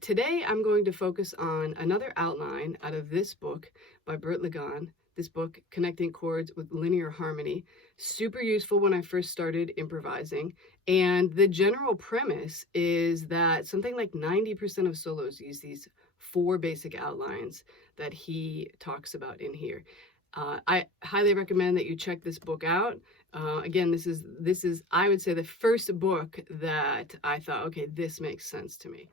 today I'm going to focus on another outline out of this book by Burt Ligon. This book, Connecting Chords with Linear Harmony, super useful when I first started improvising. And the general premise is that something like 90% of solos use these 4 basic outlines that he talks about in here. I highly recommend that you check this book out. Again, this is I would say the first book that I thought, okay, this makes sense to me.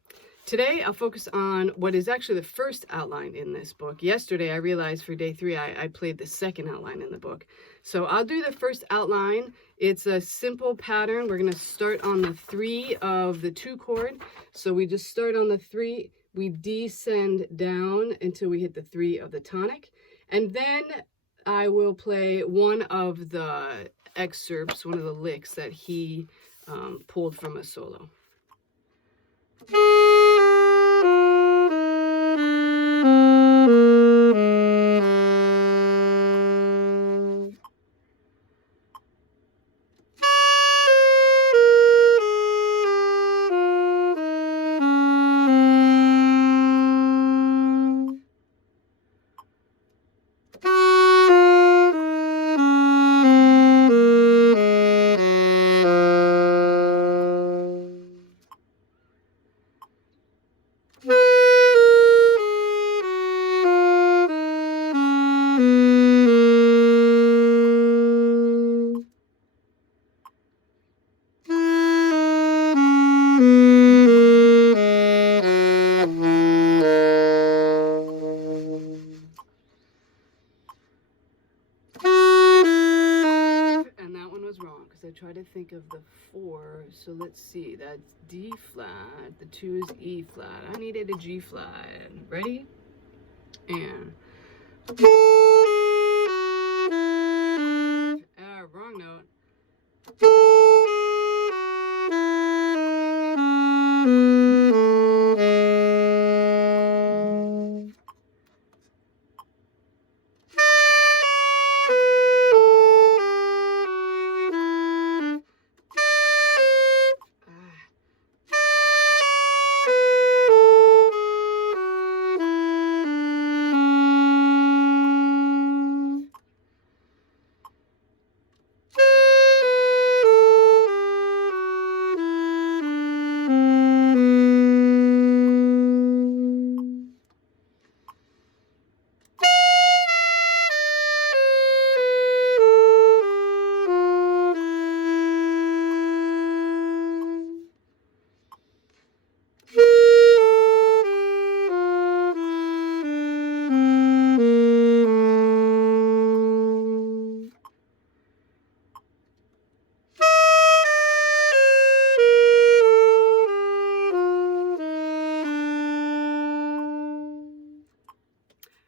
Today, I'll focus on what is actually the first outline in this book. Yesterday, I realized for day 3, I played the second outline in the book. So I'll do the first outline. It's a simple pattern. We're going to start on the 3 of the 2 chord. So we just start on the 3. We descend down until we hit the 3 of the tonic. And then I will play one of the excerpts, one of the licks that he pulled from a solo. And that one was wrong because I tried to think of the 4. So let's see, that's D flat, the 2 is E flat. I needed a G flat. Ready? And wrong note.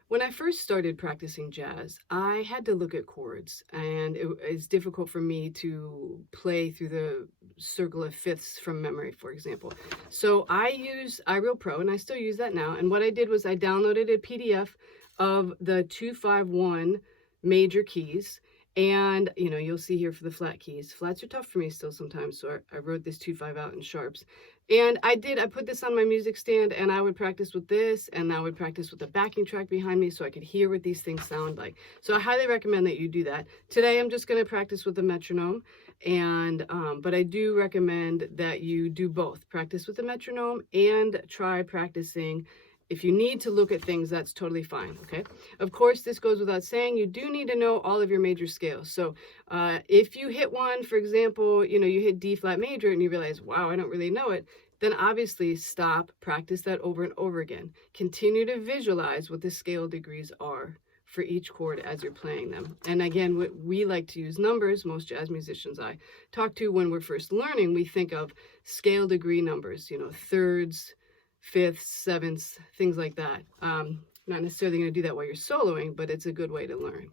When I first started practicing jazz, I had to look at chords, and it's difficult for me to play through the circle of fifths from memory, for example. So I use iReal Pro, and I still use that now. And what I did was I downloaded a PDF of the 2-5-1 major keys. And, you'll see here for the flat keys. Flats are tough for me still sometimes, so I wrote this 2-5 out in sharps. And I put this on my music stand, and I would practice with this, and I would practice with the backing track behind me so I could hear what these things sound like. So I highly recommend that you do that. Today, I'm just going to practice with the metronome, and but I do recommend that you do both. Practice with the metronome and try practicing. If you need to look at things, that's totally fine, okay? Of course, this goes without saying, you do need to know all of your major scales. So if you hit one, for example, you hit D flat major and you realize, wow, I don't really know it, then obviously stop, practice that over and over again. Continue to visualize what the scale degrees are for each chord as you're playing them. And again, we like to use numbers. Most jazz musicians I talk to when we're first learning, we think of scale degree numbers, thirds, fifths, sevenths, things like that. Not necessarily going to do that while you're soloing, but it's a good way to learn.